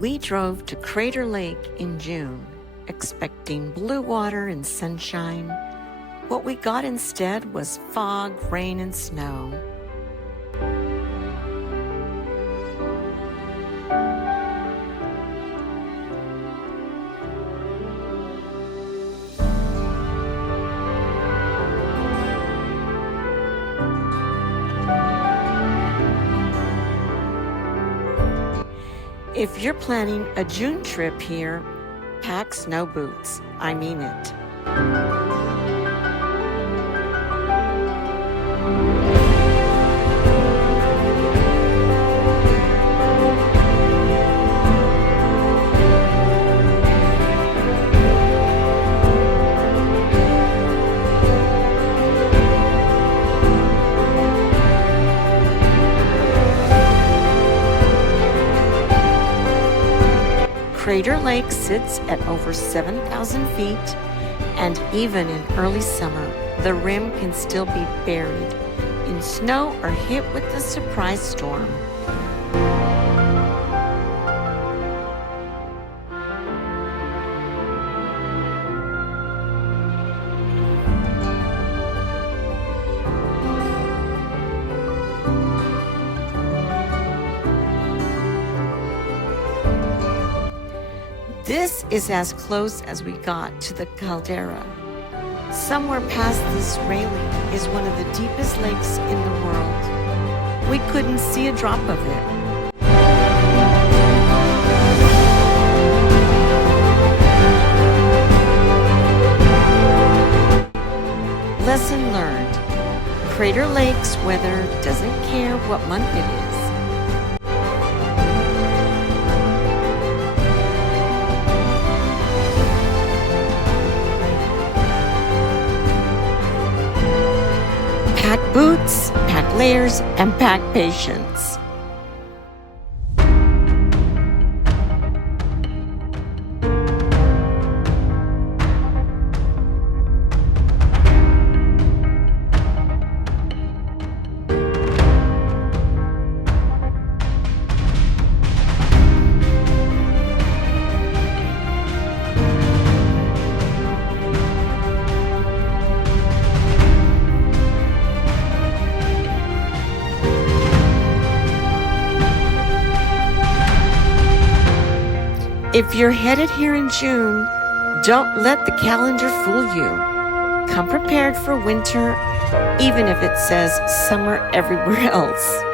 We drove to Crater Lake in June, expecting blue water and sunshine. What we got instead was fog, rain, and snow. If you're planning a June trip here, pack snow boots. I mean it. Crater Lake sits at over 7,000 feet, and even in early summer, the rim can still be buried in snow or hit with a surprise storm. This is as close as we got to the caldera. Somewhere past this railing is one of the deepest lakes in the world. We couldn't see a drop of it. Lesson learned. Crater Lake's weather doesn't care what month it is. Pack boots, pack layers, and pack patience. If you're headed here in June, don't let the calendar fool you. Come prepared for winter, even if it says summer everywhere else.